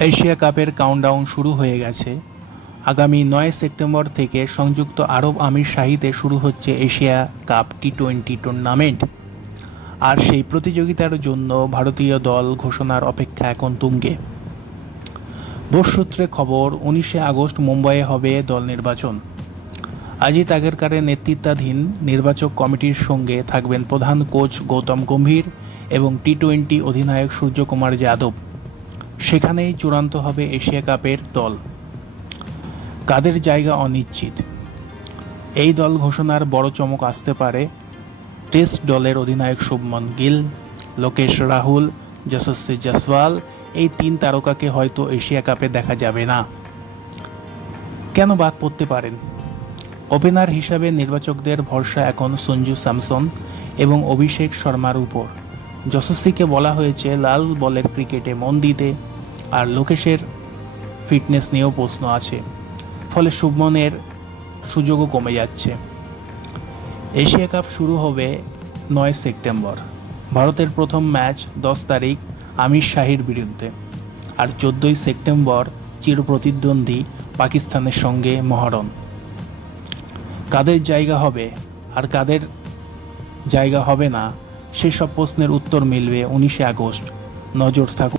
Asia কাপের countdown শুরু হয়ে গেছে। আগামী ৯ সেপ্টেম্বর থেকে সংযুক্ত আরব আমিরশাহিতে শুরু হচ্ছে এশিয়া কাপ টি-20 টুর্নামেন্ট। আর সেই প্রতিযোগিতার জন্য ভারতীয় দল ঘোষণার অপেক্ষা এখন তুঙ্গে। বোর্ড সূত্রে খবর, ১৯শে আগস্ট মুম্বাইয়ে হবে দল নির্বাচন। অজিত আগরকরের নেতৃত্বাধীন নির্বাচক কমিটির সঙ্গে থাকবেন প্রধান কোচ গৌতম গম্ভীর এবং টি-20 অধিনায়ক সূর্যকুমার যাদব। সেখানেই চূড়ান্ত হবে এশিয়া কাপের দল। কাদের জায়গা অনিশ্চিত। এই দল ঘোষণার বড় চমক আসতে পারে টেস্ট দলের অধিনায়ক শুভমন গিল, লোকেশ রাহুল, যশস্বী জয়সওয়াল। এই ৩ তারকাকে হয়তো এশিয়া কাপে দেখা যাবে না। কেন বাদ পড়তে পারেন? ওপেনার হিসাবে নির্বাচকদের ভরসা এখন সঞ্জু স্যামসন এবং অভিষেক শর্মার উপর। যশস্বীকে বলা হয়েছে লাল বলের ক্রিকেটে মন দিতে, আর লোকেশের ফিটনেস নিয়েও প্রশ্ন আছে, ফলে শুভমনের সুযোগও কমে যাচ্ছে। এশিয়া কাপ শুরু হবে ৯ সেপ্টেম্বর। ভারতের প্রথম ম্যাচ ১০ তারিখ আমির শাহির বিরুদ্ধে, আর ১৪ই সেপ্টেম্বর চিরপ্রতিদ্বন্দ্বী পাকিস্তানের সঙ্গে মহরণ। কাদের জায়গা হবে আর কাদের জায়গা হবে না, সেসব প্রশ্নের উত্তর মিলবে ১৯শে আগস্ট। নজর থাকুন।